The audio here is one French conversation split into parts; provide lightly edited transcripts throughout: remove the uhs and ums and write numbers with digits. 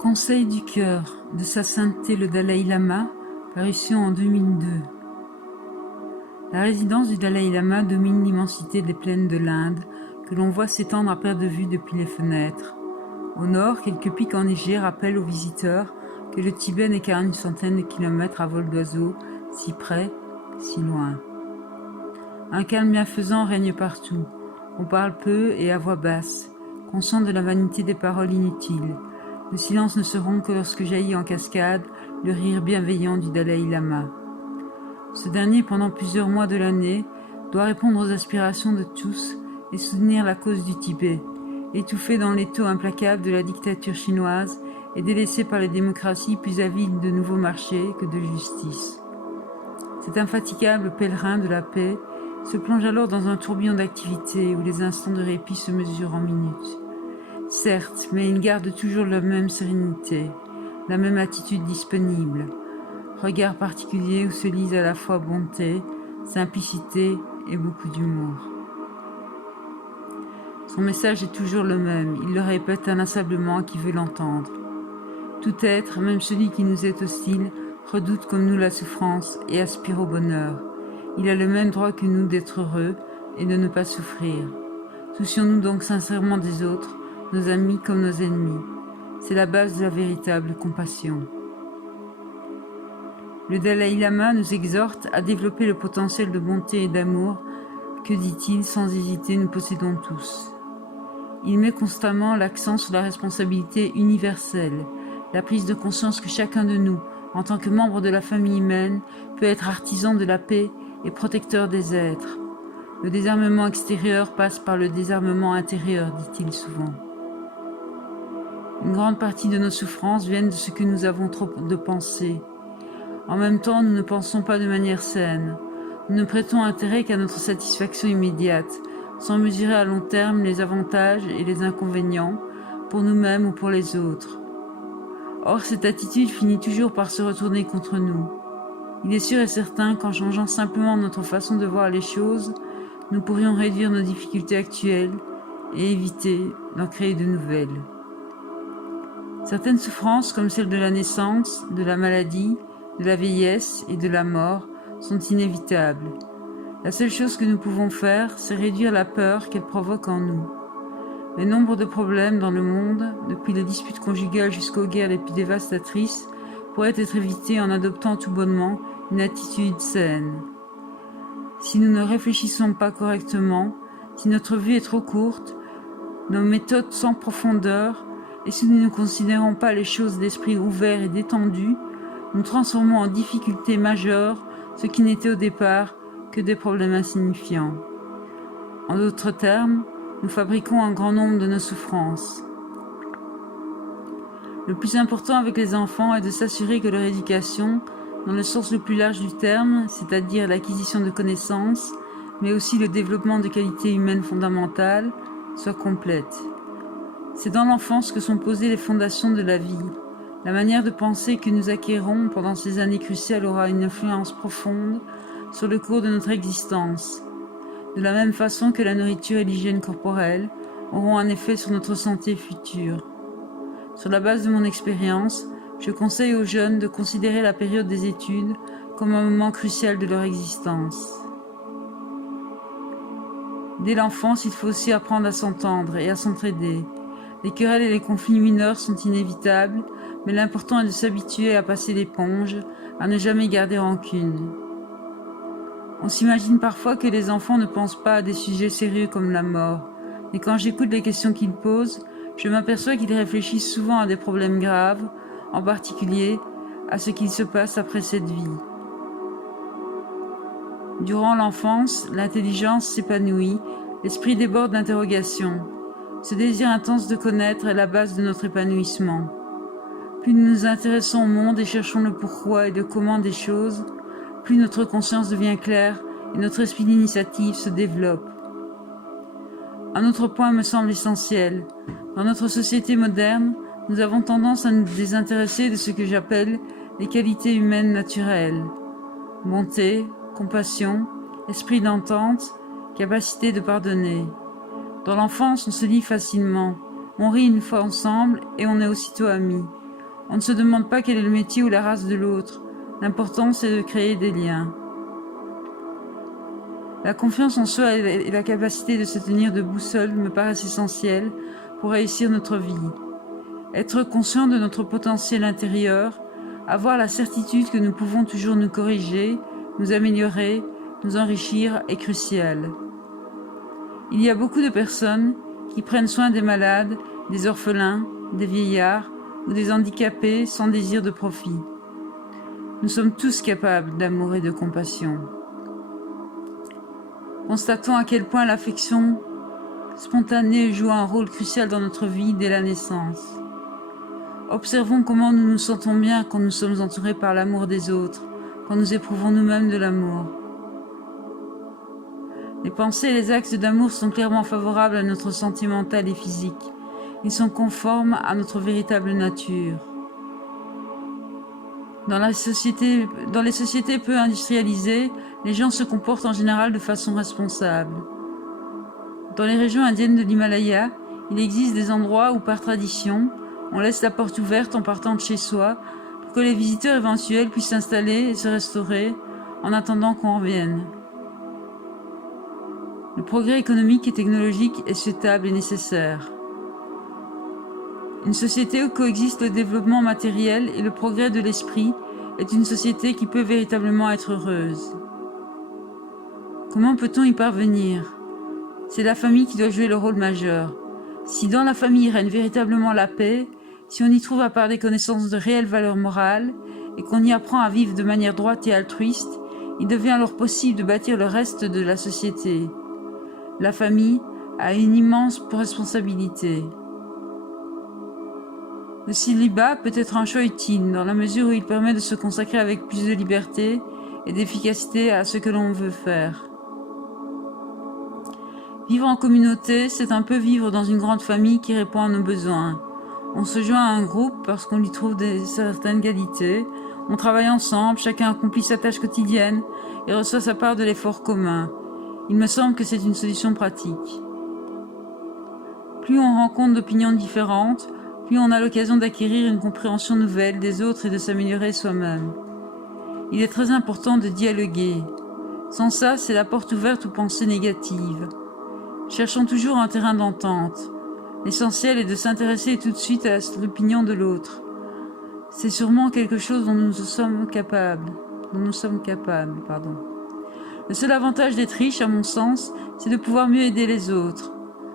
Conseil du cœur de Sa Sainteté le Dalai Lama, parution en 2002. La résidence du Dalai Lama domine l'immensité des plaines de l'Inde, que l'on voit s'étendre à perte de vue depuis les fenêtres. Au nord, quelques pics enneigés rappellent aux visiteurs que le Tibet n'est qu'à une centaine de kilomètres à vol d'oiseau, si près, si loin. Un calme bienfaisant règne partout. On parle peu et à voix basse, conscient de la vanité des paroles inutiles. Le silence ne se rompt que lorsque jaillit en cascade le rire bienveillant du Dalai Lama. Ce dernier, pendant plusieurs mois de l'année, doit répondre aux aspirations de tous et soutenir la cause du Tibet, étouffé dans l'étau implacable de la dictature chinoise et délaissé par les démocraties plus avides de nouveaux marchés que de justice. Cet infatigable pèlerin de la paix se plonge alors dans un tourbillon d'activités où les instants de répit se mesurent en minutes. Certes, mais il garde toujours la même sérénité, la même attitude disponible, regard particulier où se lisent à la fois bonté, simplicité et beaucoup d'humour. Son message est toujours le même, il le répète inlassablement à qui veut l'entendre. Tout être, même celui qui nous est hostile, redoute comme nous la souffrance et aspire au bonheur. Il a le même droit que nous d'être heureux et de ne pas souffrir. Soucions-nous donc sincèrement des autres, nos amis comme nos ennemis. C'est la base de la véritable compassion. Le Dalai Lama nous exhorte à développer le potentiel de bonté et d'amour que, dit-il, sans hésiter, nous possédons tous. Il met constamment l'accent sur la responsabilité universelle, la prise de conscience que chacun de nous, en tant que membre de la famille humaine, peut être artisan de la paix et protecteur des êtres. Le désarmement extérieur passe par le désarmement intérieur, dit-il souvent. Une grande partie de nos souffrances viennent de ce que nous avons trop de pensées. En même temps, nous ne pensons pas de manière saine. Nous ne prêtons intérêt qu'à notre satisfaction immédiate, sans mesurer à long terme les avantages et les inconvénients, pour nous-mêmes ou pour les autres. Or, cette attitude finit toujours par se retourner contre nous. Il est sûr et certain qu'en changeant simplement notre façon de voir les choses, nous pourrions réduire nos difficultés actuelles et éviter d'en créer de nouvelles. Certaines souffrances, comme celle de la naissance, de la maladie, de la vieillesse et de la mort, sont inévitables. La seule chose que nous pouvons faire, c'est réduire la peur qu'elles provoquent en nous. Le nombre de problèmes dans le monde, depuis les disputes conjugales jusqu'aux guerres les plus dévastatrices, pourraient être évités en adoptant tout bonnement une attitude saine. Si nous ne réfléchissons pas correctement, si notre vie est trop courte, nos méthodes sans profondeur, et si nous ne considérons pas les choses d'esprit ouvert et détendu, nous transformons en difficultés majeures ce qui n'était au départ que des problèmes insignifiants. En d'autres termes, nous fabriquons un grand nombre de nos souffrances. Le plus important avec les enfants est de s'assurer que leur éducation, dans le sens le plus large du terme, c'est-à-dire l'acquisition de connaissances, mais aussi le développement de qualités humaines fondamentales, soit complète. C'est dans l'enfance que sont posées les fondations de la vie. La manière de penser que nous acquérons pendant ces années cruciales aura une influence profonde sur le cours de notre existence. De la même façon que la nourriture et l'hygiène corporelle auront un effet sur notre santé future. Sur la base de mon expérience, je conseille aux jeunes de considérer la période des études comme un moment crucial de leur existence. Dès l'enfance, il faut aussi apprendre à s'entendre et à s'entraider. Les querelles et les conflits mineurs sont inévitables, mais l'important est de s'habituer à passer l'éponge, à ne jamais garder rancune. On s'imagine parfois que les enfants ne pensent pas à des sujets sérieux comme la mort, mais quand j'écoute les questions qu'ils posent, je m'aperçois qu'ils réfléchissent souvent à des problèmes graves, en particulier à ce qu'il se passe après cette vie. Durant l'enfance, l'intelligence s'épanouit, l'esprit déborde d'interrogations. Ce désir intense de connaître est la base de notre épanouissement. Plus nous nous intéressons au monde et cherchons le pourquoi et le comment des choses, plus notre conscience devient claire et notre esprit d'initiative se développe. Un autre point me semble essentiel. Dans notre société moderne, nous avons tendance à nous désintéresser de ce que j'appelle les qualités humaines naturelles. Bonté, compassion, esprit d'entente, capacité de pardonner. Dans l'enfance, on se lie facilement. On rit une fois ensemble et on est aussitôt amis. On ne se demande pas quel est le métier ou la race de l'autre. L'important, c'est de créer des liens. La confiance en soi et la capacité de se tenir debout seul me paraissent essentielles pour réussir notre vie. Être conscient de notre potentiel intérieur, avoir la certitude que nous pouvons toujours nous corriger, nous améliorer, nous enrichir est crucial. Il y a beaucoup de personnes qui prennent soin des malades, des orphelins, des vieillards ou des handicapés sans désir de profit. Nous sommes tous capables d'amour et de compassion. Constatons à quel point l'affection spontanée joue un rôle crucial dans notre vie dès la naissance. Observons comment nous nous sentons bien quand nous sommes entourés par l'amour des autres, quand nous éprouvons nous-mêmes de l'amour. Les pensées et les actes d'amour sont clairement favorables à notre santé mentale et physique. Ils sont conformes à notre véritable nature. Dans les sociétés peu industrialisées, les gens se comportent en général de façon responsable. Dans les régions indiennes de l'Himalaya, il existe des endroits où, par tradition, on laisse la porte ouverte en partant de chez soi pour que les visiteurs éventuels puissent s'installer et se restaurer en attendant qu'on revienne. Le progrès économique et technologique est souhaitable et nécessaire. Une société où coexiste le développement matériel et le progrès de l'esprit est une société qui peut véritablement être heureuse. Comment peut-on y parvenir ? C'est la famille qui doit jouer le rôle majeur. Si dans la famille règne véritablement la paix, si on y trouve à part des connaissances de réelles valeurs morales et qu'on y apprend à vivre de manière droite et altruiste, il devient alors possible de bâtir le reste de la société. La famille a une immense responsabilité. Le célibat peut être un choix utile dans la mesure où il permet de se consacrer avec plus de liberté et d'efficacité à ce que l'on veut faire. Vivre en communauté, c'est un peu vivre dans une grande famille qui répond à nos besoins. On se joint à un groupe parce qu'on lui trouve certaines qualités, on travaille ensemble, chacun accomplit sa tâche quotidienne et reçoit sa part de l'effort commun. Il me semble que c'est une solution pratique. Plus on rencontre d'opinions différentes, plus on a l'occasion d'acquérir une compréhension nouvelle des autres et de s'améliorer soi-même. Il est très important de dialoguer. Sans ça, c'est la porte ouverte aux pensées négatives. Cherchons toujours un terrain d'entente. L'essentiel est de s'intéresser tout de suite à l'opinion de l'autre. C'est sûrement quelque chose dont nous sommes capables. Le seul avantage d'être riche, à mon sens, c'est de pouvoir mieux aider les autres.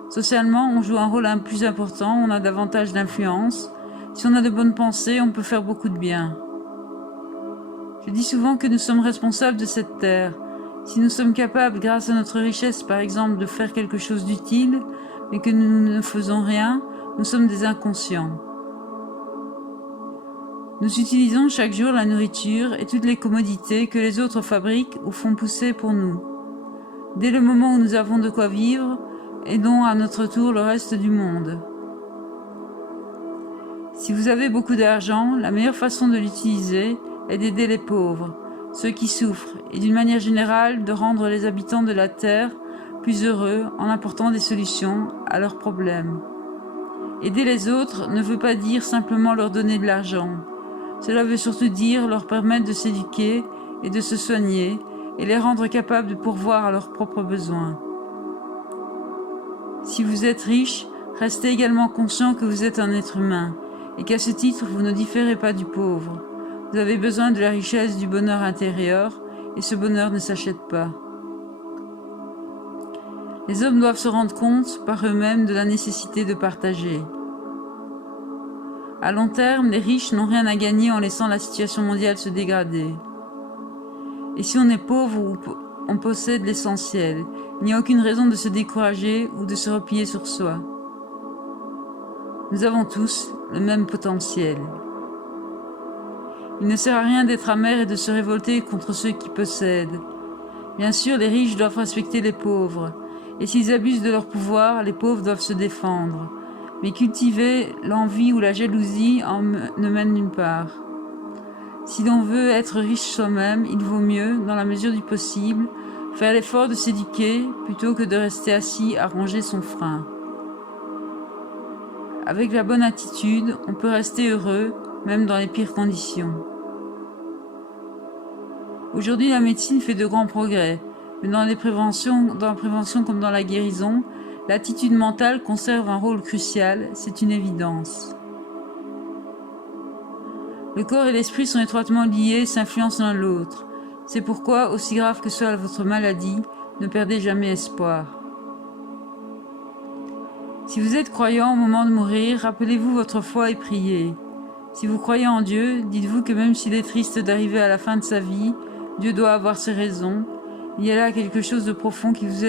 Socialement, on joue un rôle plus important, on a davantage d'influence. Si on a de bonnes pensées, on peut faire beaucoup de bien. Je dis souvent que nous sommes responsables de cette terre. Si nous sommes capables, grâce à notre richesse par exemple, de faire quelque chose d'utile, mais que nous ne faisons rien, nous sommes des inconscients. Nous utilisons chaque jour la nourriture et toutes les commodités que les autres fabriquent ou font pousser pour nous. Dès le moment où nous avons de quoi vivre, aidons à notre tour le reste du monde. Si vous avez beaucoup d'argent, la meilleure façon de l'utiliser est d'aider les pauvres, ceux qui souffrent, et d'une manière générale de rendre les habitants de la Terre plus heureux en apportant des solutions à leurs problèmes. Aider les autres ne veut pas dire simplement leur donner de l'argent. Cela veut surtout dire leur permettre de s'éduquer et de se soigner et les rendre capables de pourvoir à leurs propres besoins. Si vous êtes riche, restez également conscient que vous êtes un être humain et qu'à ce titre, vous ne différez pas du pauvre. Vous avez besoin de la richesse du bonheur intérieur et ce bonheur ne s'achète pas. Les hommes doivent se rendre compte par eux-mêmes de la nécessité de partager. À long terme, les riches n'ont rien à gagner en laissant la situation mondiale se dégrader. Et si on est pauvre ou on possède l'essentiel, il n'y a aucune raison de se décourager ou de se replier sur soi. Nous avons tous le même potentiel. Il ne sert à rien d'être amer et de se révolter contre ceux qui possèdent. Bien sûr, les riches doivent respecter les pauvres, et s'ils abusent de leur pouvoir, les pauvres doivent se défendre. Mais cultiver l'envie ou la jalousie ne mène nulle part. Si l'on veut être riche soi-même, il vaut mieux, dans la mesure du possible, faire l'effort de s'éduquer plutôt que de rester assis à ronger son frein. Avec la bonne attitude, on peut rester heureux, même dans les pires conditions. Aujourd'hui, la médecine fait de grands progrès, mais dans la prévention comme dans la guérison, l'attitude mentale conserve un rôle crucial, c'est une évidence. Le corps et l'esprit sont étroitement liés et s'influencent l'un l'autre. C'est pourquoi, aussi grave que soit votre maladie, ne perdez jamais espoir. Si vous êtes croyant au moment de mourir, rappelez-vous votre foi et priez. Si vous croyez en Dieu, dites-vous que même s'il est triste d'arriver à la fin de sa vie, Dieu doit avoir ses raisons. Il y a là quelque chose de profond que vous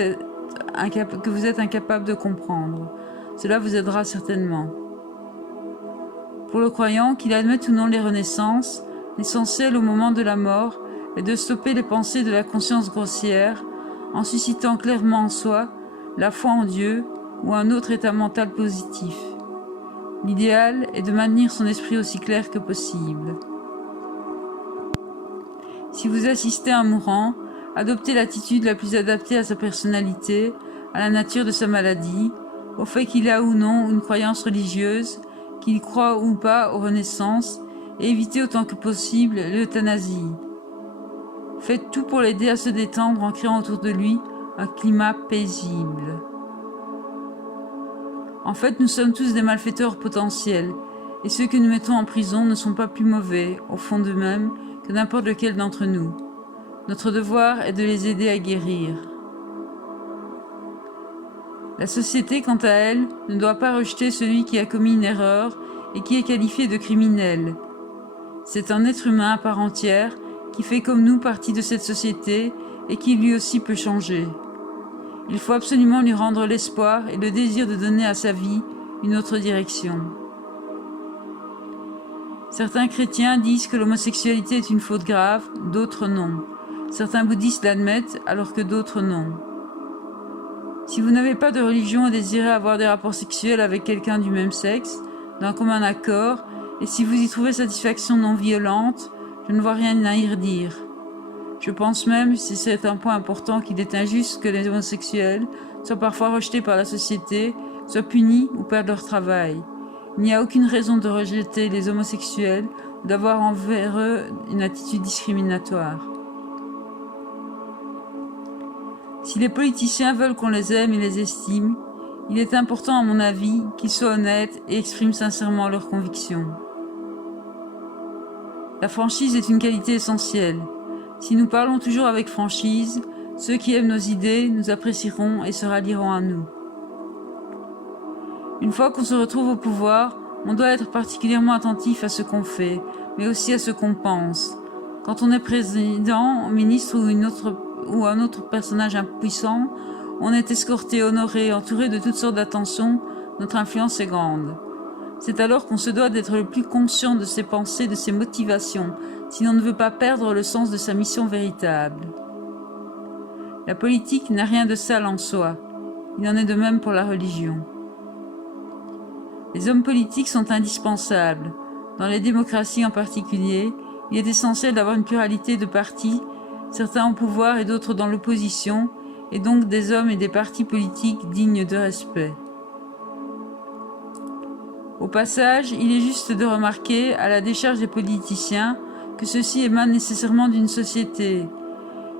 êtes incapable de comprendre. Cela vous aidera certainement. Pour le croyant, qu'il admette ou non les renaissances, l'essentiel au moment de la mort est de stopper les pensées de la conscience grossière en suscitant clairement en soi la foi en Dieu ou un autre état mental positif. L'idéal est de maintenir son esprit aussi clair que possible. Si vous assistez à un mourant, adoptez l'attitude la plus adaptée à sa personnalité, à la nature de sa maladie, au fait qu'il a ou non une croyance religieuse, qu'il croit ou pas aux renaissances, et évitez autant que possible l'euthanasie. Faites tout pour l'aider à se détendre en créant autour de lui un climat paisible. En fait, nous sommes tous des malfaiteurs potentiels, et ceux que nous mettons en prison ne sont pas plus mauvais, au fond d'eux-mêmes, que n'importe lequel d'entre nous. Notre devoir est de les aider à guérir. La société, quant à elle, ne doit pas rejeter celui qui a commis une erreur et qui est qualifié de criminel. C'est un être humain à part entière qui fait comme nous partie de cette société et qui lui aussi peut changer. Il faut absolument lui rendre l'espoir et le désir de donner à sa vie une autre direction. Certains chrétiens disent que l'homosexualité est une faute grave, d'autres non. Certains bouddhistes l'admettent alors que d'autres non. Si vous n'avez pas de religion et désirez avoir des rapports sexuels avec quelqu'un du même sexe, d'un commun accord, et si vous y trouvez satisfaction non violente, je ne vois rien à y redire. Je pense même, si c'est un point important, qu'il est injuste que les homosexuels soient parfois rejetés par la société, soient punis ou perdent leur travail. Il n'y a aucune raison de rejeter les homosexuels ou d'avoir envers eux une attitude discriminatoire. Si les politiciens veulent qu'on les aime et les estime, il est important à mon avis qu'ils soient honnêtes et expriment sincèrement leurs convictions. La franchise est une qualité essentielle. Si nous parlons toujours avec franchise, ceux qui aiment nos idées nous apprécieront et se rallieront à nous. Une fois qu'on se retrouve au pouvoir, on doit être particulièrement attentif à ce qu'on fait, mais aussi à ce qu'on pense. Quand on est président, ministre ou un autre personnage impuissant, on est escorté, honoré, entouré de toutes sortes d'attentions, notre influence est grande. C'est alors qu'on se doit d'être le plus conscient de ses pensées, de ses motivations, si l'on ne veut pas perdre le sens de sa mission véritable. La politique n'a rien de sale en soi. Il en est de même pour la religion. Les hommes politiques sont indispensables. Dans les démocraties en particulier, il est essentiel d'avoir une pluralité de partis, certains au pouvoir et d'autres dans l'opposition, et donc des hommes et des partis politiques dignes de respect. Au passage, il est juste de remarquer, à la décharge des politiciens, que ceux-ci émanent nécessairement d'une société.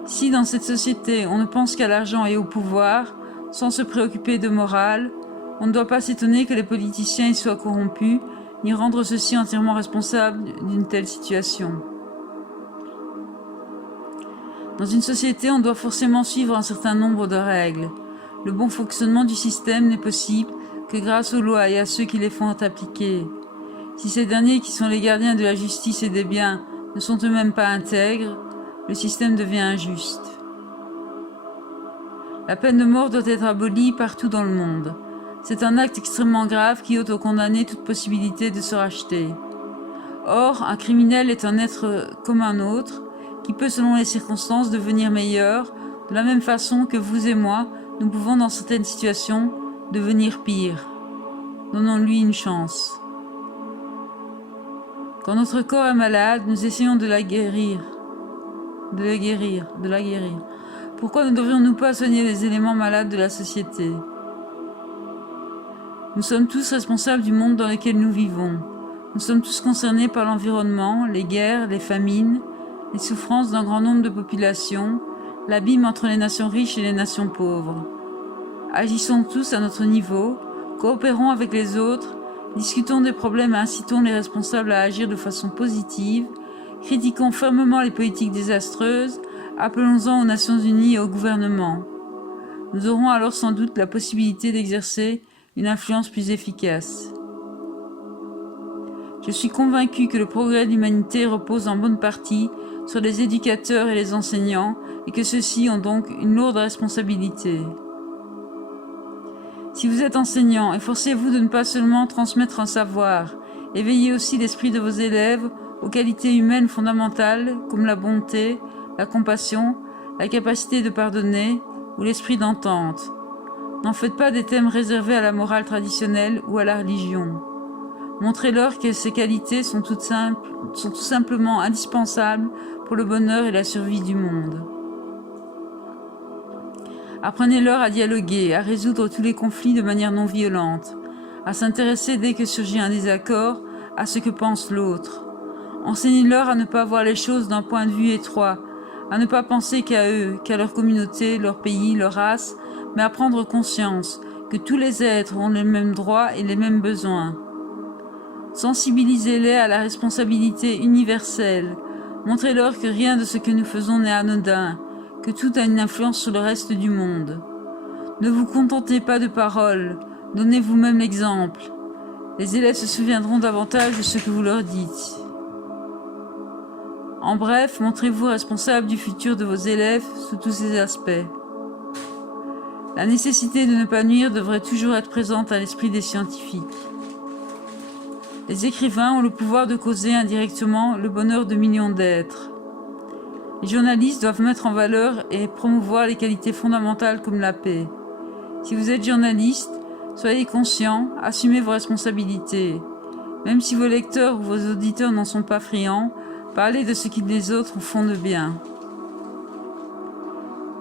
Si dans cette société on ne pense qu'à l'argent et au pouvoir, sans se préoccuper de morale, on ne doit pas s'étonner que les politiciens y soient corrompus, ni rendre ceux-ci entièrement responsables d'une telle situation. Dans une société, on doit forcément suivre un certain nombre de règles. Le bon fonctionnement du système n'est possible que grâce aux lois et à ceux qui les font appliquer. Si ces derniers, qui sont les gardiens de la justice et des biens, ne sont eux-mêmes pas intègres, le système devient injuste. La peine de mort doit être abolie partout dans le monde. C'est un acte extrêmement grave qui ôte aux condamnés toute possibilité de se racheter. Or, un criminel est un être comme un autre, qui peut, selon les circonstances, devenir meilleur, de la même façon que vous et moi, nous pouvons, dans certaines situations, devenir pire. Donnons-lui une chance. Quand notre corps est malade, nous essayons de la guérir. Pourquoi ne devrions-nous pas soigner les éléments malades de la société ? Nous sommes tous responsables du monde dans lequel nous vivons. Nous sommes tous concernés par l'environnement, les guerres, les famines, les souffrances d'un grand nombre de populations, l'abîme entre les nations riches et les nations pauvres. Agissons tous à notre niveau, coopérons avec les autres, discutons des problèmes et incitons les responsables à agir de façon positive, critiquons fermement les politiques désastreuses, appelons-en aux Nations Unies et au gouvernement. Nous aurons alors sans doute la possibilité d'exercer une influence plus efficace. Je suis convaincu que le progrès de l'humanité repose en bonne partie sur les éducateurs et les enseignants et que ceux-ci ont donc une lourde responsabilité. Si vous êtes enseignant, efforcez-vous de ne pas seulement transmettre un savoir, éveillez aussi l'esprit de vos élèves aux qualités humaines fondamentales comme la bonté, la compassion, la capacité de pardonner ou l'esprit d'entente. N'en faites pas des thèmes réservés à la morale traditionnelle ou à la religion. Montrez-leur que ces qualités sont tout simplement indispensables pour le bonheur et la survie du monde. Apprenez-leur à dialoguer, à résoudre tous les conflits de manière non violente, à s'intéresser dès que surgit un désaccord à ce que pense l'autre. Enseignez-leur à ne pas voir les choses d'un point de vue étroit, à ne pas penser qu'à eux, qu'à leur communauté, leur pays, leur race, mais à prendre conscience que tous les êtres ont les mêmes droits et les mêmes besoins. Sensibilisez-les à la responsabilité universelle. Montrez-leur que rien de ce que nous faisons n'est anodin, que tout a une influence sur le reste du monde. Ne vous contentez pas de paroles, donnez vous-même l'exemple. Les élèves se souviendront davantage de ce que vous leur dites. En bref, montrez-vous responsable du futur de vos élèves sous tous ces aspects. La nécessité de ne pas nuire devrait toujours être présente à l'esprit des scientifiques. Les écrivains ont le pouvoir de causer indirectement le bonheur de millions d'êtres. Les journalistes doivent mettre en valeur et promouvoir les qualités fondamentales comme la paix. Si vous êtes journaliste, soyez conscient, assumez vos responsabilités. Même si vos lecteurs ou vos auditeurs n'en sont pas friands, parlez de ce qu'ils les autres font de bien.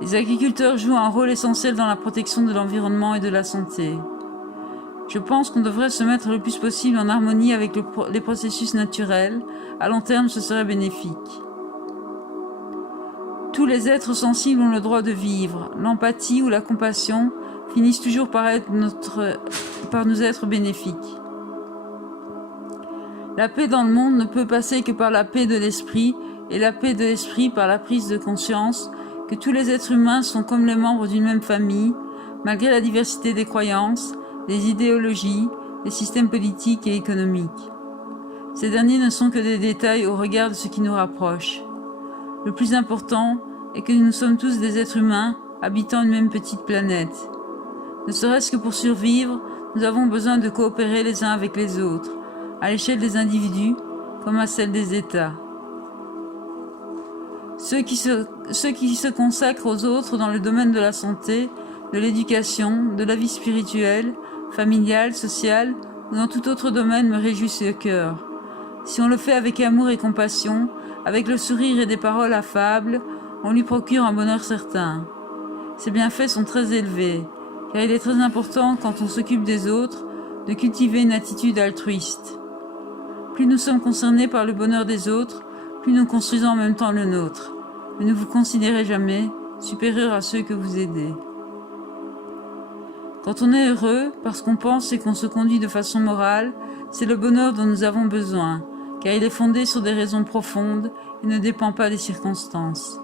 Les agriculteurs jouent un rôle essentiel dans la protection de l'environnement et de la santé. Je pense qu'on devrait se mettre le plus possible en harmonie avec les processus naturels. À long terme, ce serait bénéfique. Tous les êtres sensibles ont le droit de vivre. L'empathie ou la compassion finissent toujours par nous être bénéfiques. La paix dans le monde ne peut passer que par la paix de l'esprit, et la paix de l'esprit par la prise de conscience que tous les êtres humains sont comme les membres d'une même famille, malgré la diversité des croyances, des idéologies, des systèmes politiques et économiques. Ces derniers ne sont que des détails au regard de ce qui nous rapproche. Le plus important est que nous sommes tous des êtres humains habitant une même petite planète. Ne serait-ce que pour survivre, nous avons besoin de coopérer les uns avec les autres, à l'échelle des individus comme à celle des États. Ceux qui se consacrent aux autres dans le domaine de la santé, de l'éducation, de la vie spirituelle, familiale, sociale ou dans tout autre domaine me réjouissent le cœur. Si on le fait avec amour et compassion, avec le sourire et des paroles affables, on lui procure un bonheur certain. Ces bienfaits sont très élevés, car il est très important, quand on s'occupe des autres, de cultiver une attitude altruiste. Plus nous sommes concernés par le bonheur des autres, plus nous construisons en même temps le nôtre. Mais ne vous considérez jamais supérieur à ceux que vous aidez. Quand on est heureux, parce qu'on pense et qu'on se conduit de façon morale, c'est le bonheur dont nous avons besoin, car il est fondé sur des raisons profondes et ne dépend pas des circonstances.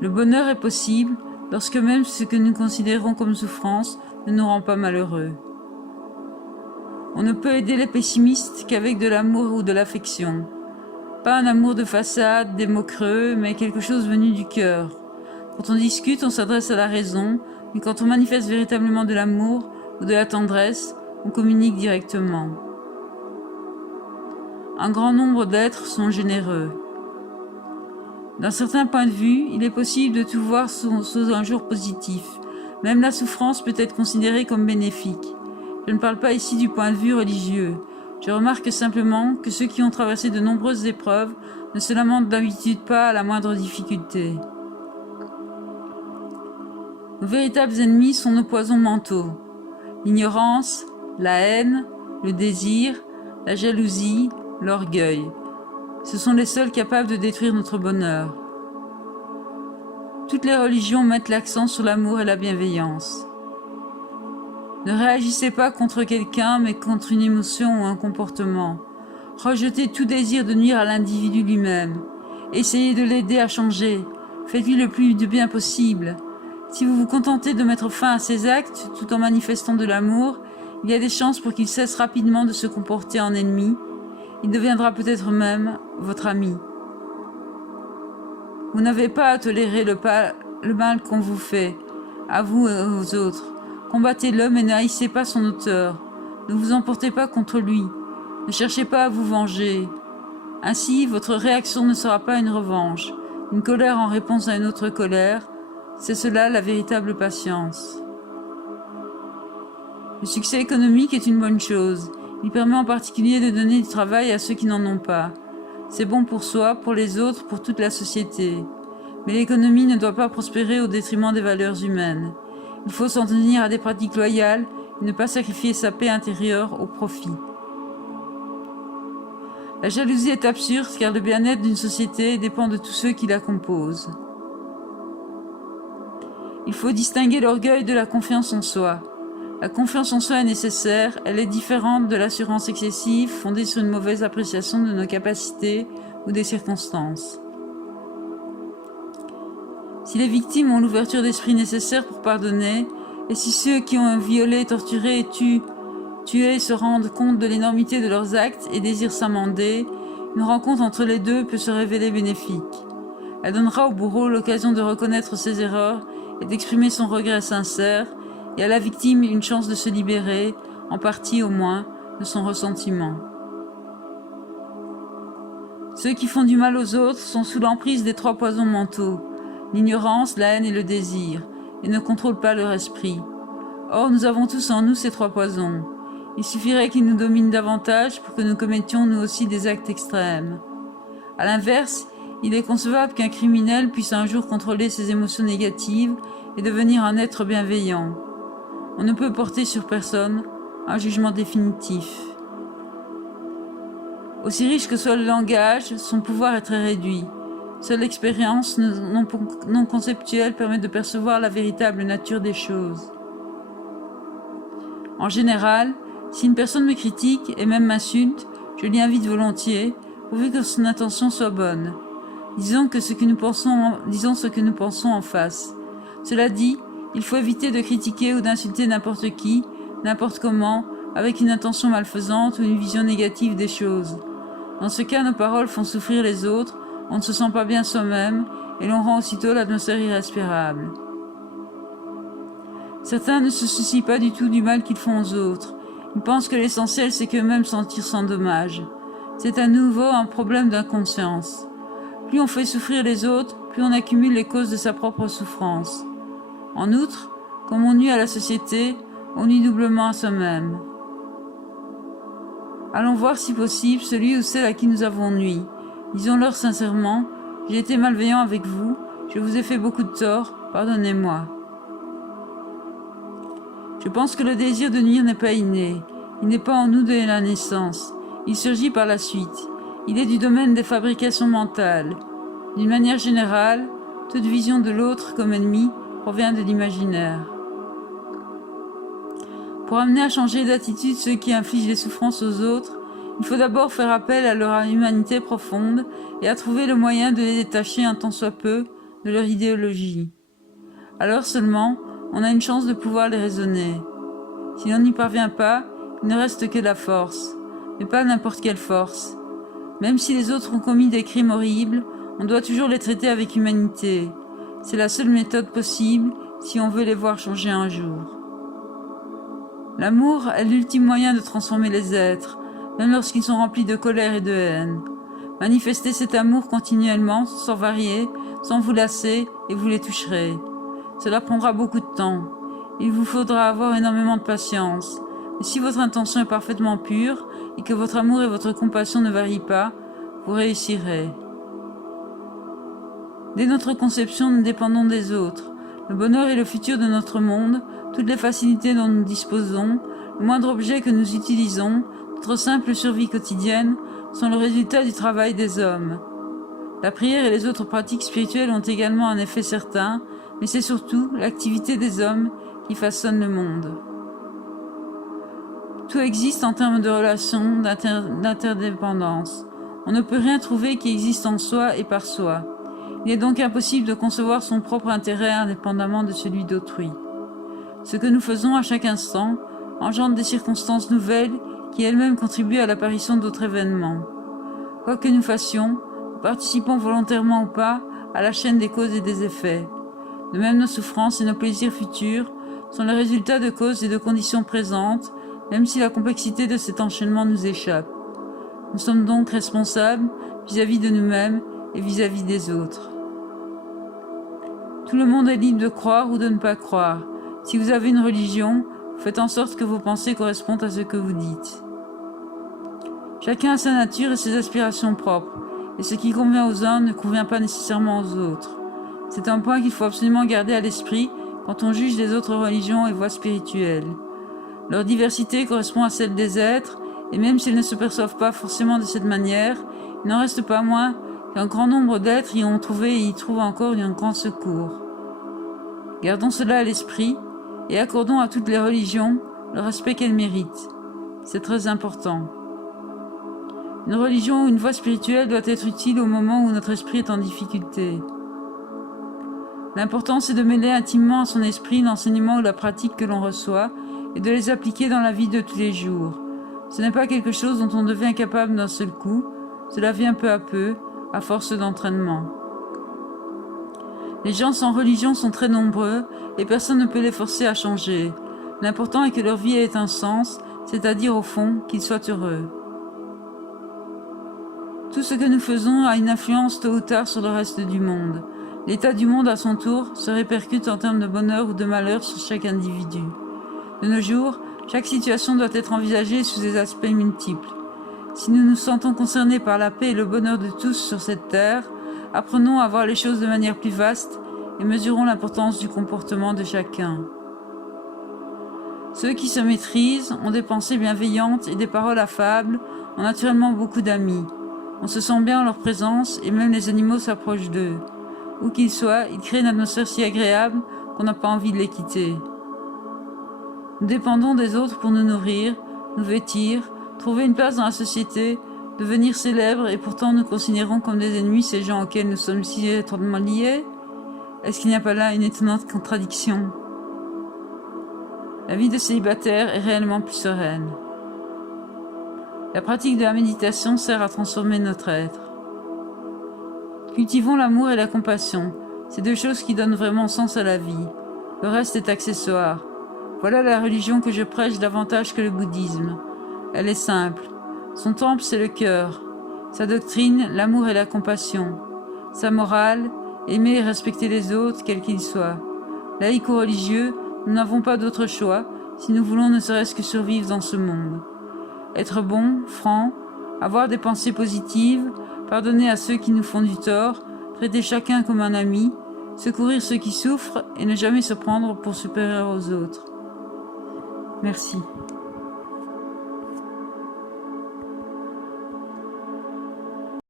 Le bonheur est possible lorsque même ce que nous considérons comme souffrance ne nous rend pas malheureux. On ne peut aider les pessimistes qu'avec de l'amour ou de l'affection. Pas un amour de façade, des mots creux, mais quelque chose venu du cœur. Quand on discute, on s'adresse à la raison, mais quand on manifeste véritablement de l'amour ou de la tendresse, on communique directement. Un grand nombre d'êtres sont généreux. D'un certain point de vue, il est possible de tout voir sous un jour positif. Même la souffrance peut être considérée comme bénéfique. Je ne parle pas ici du point de vue religieux. Je remarque simplement que ceux qui ont traversé de nombreuses épreuves ne se lamentent d'habitude pas à la moindre difficulté. Nos véritables ennemis sont nos poisons mentaux. L'ignorance, la haine, le désir, la jalousie, l'orgueil. Ce sont les seuls capables de détruire notre bonheur. Toutes les religions mettent l'accent sur l'amour et la bienveillance. Ne réagissez pas contre quelqu'un, mais contre une émotion ou un comportement. Rejetez tout désir de nuire à l'individu lui-même. Essayez de l'aider à changer. Faites-lui le plus de bien possible. Si vous vous contentez de mettre fin à ses actes, tout en manifestant de l'amour, il y a des chances pour qu'il cesse rapidement de se comporter en ennemi. Il deviendra peut-être même votre ami. Vous n'avez pas à tolérer le mal qu'on vous fait, à vous et aux autres. Combattez l'homme et ne haïssez pas son auteur. Ne vous emportez pas contre lui. Ne cherchez pas à vous venger. Ainsi, votre réaction ne sera pas une revanche, une colère en réponse à une autre colère. C'est cela la véritable patience. Le succès économique est une bonne chose. Il permet en particulier de donner du travail à ceux qui n'en ont pas. C'est bon pour soi, pour les autres, pour toute la société. Mais l'économie ne doit pas prospérer au détriment des valeurs humaines. Il faut s'en tenir à des pratiques loyales et ne pas sacrifier sa paix intérieure au profit. La jalousie est absurde car le bien-être d'une société dépend de tous ceux qui la composent. Il faut distinguer l'orgueil de la confiance en soi. La confiance en soi est nécessaire, elle est différente de l'assurance excessive fondée sur une mauvaise appréciation de nos capacités ou des circonstances. Si les victimes ont l'ouverture d'esprit nécessaire pour pardonner, et si ceux qui ont violé, torturé et tué se rendent compte de l'énormité de leurs actes et désirent s'amender, une rencontre entre les deux peut se révéler bénéfique. Elle donnera au bourreau l'occasion de reconnaître ses erreurs et d'exprimer son regret sincère, et à la victime une chance de se libérer, en partie au moins, de son ressentiment. Ceux qui font du mal aux autres sont sous l'emprise des 3 poisons mentaux, l'ignorance, la haine et le désir, et ne contrôlent pas leur esprit. Or, nous avons tous en nous ces 3 poisons. Il suffirait qu'ils nous dominent davantage pour que nous commettions nous aussi des actes extrêmes. À l'inverse, il est concevable qu'un criminel puisse un jour contrôler ses émotions négatives et devenir un être bienveillant. On ne peut porter sur personne un jugement définitif. Aussi riche que soit le langage, son pouvoir est très réduit. Seule l'expérience non conceptuelle permet de percevoir la véritable nature des choses. En général, si une personne me critique et même m'insulte, je l'y invite volontiers, pourvu que son intention soit bonne. Disons ce que nous pensons en face. Cela dit, il faut éviter de critiquer ou d'insulter n'importe qui, n'importe comment, avec une intention malfaisante ou une vision négative des choses. Dans ce cas, nos paroles font souffrir les autres, on ne se sent pas bien soi-même et l'on rend aussitôt l'atmosphère irrespirable. Certains ne se soucient pas du tout du mal qu'ils font aux autres. Ils pensent que l'essentiel c'est qu'eux-mêmes s'en tirent sans dommage. C'est à nouveau un problème d'inconscience. Plus on fait souffrir les autres, plus on accumule les causes de sa propre souffrance. En outre, comme on nuit à la société, on nuit doublement à soi-même. Allons voir si possible celui ou celle à qui nous avons nui. Disons-leur sincèrement, j'ai été malveillant avec vous, je vous ai fait beaucoup de tort, pardonnez-moi. Je pense que le désir de nuire n'est pas inné, il n'est pas en nous dès la naissance, il surgit par la suite, il est du domaine des fabrications mentales. D'une manière générale, toute vision de l'autre comme ennemi provient de l'imaginaire. Pour amener à changer d'attitude ceux qui infligent des souffrances aux autres, il faut d'abord faire appel à leur humanité profonde et à trouver le moyen de les détacher un tant soit peu de leur idéologie. Alors seulement, on a une chance de pouvoir les raisonner. Si l'on n'y parvient pas, il ne reste que la force, mais pas n'importe quelle force. Même si les autres ont commis des crimes horribles, on doit toujours les traiter avec humanité. C'est la seule méthode possible si on veut les voir changer un jour. L'amour est l'ultime moyen de transformer les êtres, même lorsqu'ils sont remplis de colère et de haine. Manifestez cet amour continuellement, sans varier, sans vous lasser, et vous les toucherez. Cela prendra beaucoup de temps. Il vous faudra avoir énormément de patience. Mais si votre intention est parfaitement pure, et que votre amour et votre compassion ne varient pas, vous réussirez. Dès notre conception, nous dépendons des autres. Le bonheur et le futur de notre monde, toutes les facilités dont nous disposons, le moindre objet que nous utilisons, Notre simple survie quotidienne sont le résultat du travail des hommes. La prière et les autres pratiques spirituelles ont également un effet certain, mais c'est surtout l'activité des hommes qui façonne le monde. Tout existe en termes de relations, d'interdépendance. On ne peut rien trouver qui existe en soi et par soi. Il est donc impossible de concevoir son propre intérêt indépendamment de celui d'autrui. Ce que nous faisons à chaque instant engendre des circonstances nouvelles qui elles-mêmes contribuent à l'apparition d'autres événements. Quoi que nous fassions, nous participons volontairement ou pas à la chaîne des causes et des effets. De même, nos souffrances et nos plaisirs futurs sont le résultat de causes et de conditions présentes, même si la complexité de cet enchaînement nous échappe. Nous sommes donc responsables vis-à-vis de nous-mêmes et vis-à-vis des autres. Tout le monde est libre de croire ou de ne pas croire. Si vous avez une religion, faites en sorte que vos pensées correspondent à ce que vous dites. Chacun a sa nature et ses aspirations propres, et ce qui convient aux uns ne convient pas nécessairement aux autres. C'est un point qu'il faut absolument garder à l'esprit quand on juge les autres religions et voies spirituelles. Leur diversité correspond à celle des êtres, et même s'ils ne se perçoivent pas forcément de cette manière, il n'en reste pas moins qu'un grand nombre d'êtres y ont trouvé et y trouvent encore un grand secours. Gardons cela à l'esprit et accordons à toutes les religions le respect qu'elles méritent. C'est très important. Une religion ou une voie spirituelle doit être utile au moment où notre esprit est en difficulté. L'important, c'est de mêler intimement à son esprit l'enseignement ou la pratique que l'on reçoit et de les appliquer dans la vie de tous les jours. Ce n'est pas quelque chose dont on devient capable d'un seul coup, cela vient peu à peu, à force d'entraînement. Les gens sans religion sont très nombreux et personne ne peut les forcer à changer. L'important est que leur vie ait un sens, c'est-à-dire au fond qu'ils soient heureux. Tout ce que nous faisons a une influence tôt ou tard sur le reste du monde. L'état du monde à son tour se répercute en termes de bonheur ou de malheur sur chaque individu. De nos jours, chaque situation doit être envisagée sous des aspects multiples. Si nous nous sentons concernés par la paix et le bonheur de tous sur cette terre, apprenons à voir les choses de manière plus vaste et mesurons l'importance du comportement de chacun. Ceux qui se maîtrisent ont des pensées bienveillantes et des paroles affables, ont naturellement beaucoup d'amis. On se sent bien en leur présence et même les animaux s'approchent d'eux. Où qu'ils soient, ils créent une atmosphère si agréable qu'on n'a pas envie de les quitter. Nous dépendons des autres pour nous nourrir, nous vêtir, trouver une place dans la société, devenir célèbres et pourtant nous considérons comme des ennemis ces gens auxquels nous sommes si étroitement liés. Est-ce qu'il n'y a pas là une étonnante contradiction? La vie de célibataire est réellement plus sereine. La pratique de la méditation sert à transformer notre être. Cultivons l'amour et la compassion, ces deux choses qui donnent vraiment sens à la vie. Le reste est accessoire. Voilà la religion que je prêche davantage que le bouddhisme. Elle est simple. Son temple, c'est le cœur. Sa doctrine, l'amour et la compassion. Sa morale, aimer et respecter les autres, quels qu'ils soient. Laïcs ou religieux, nous n'avons pas d'autre choix si nous voulons ne serait-ce que survivre dans ce monde. Être bon, franc, avoir des pensées positives, pardonner à ceux qui nous font du tort, traiter chacun comme un ami, secourir ceux qui souffrent et ne jamais se prendre pour supérieur aux autres. Merci.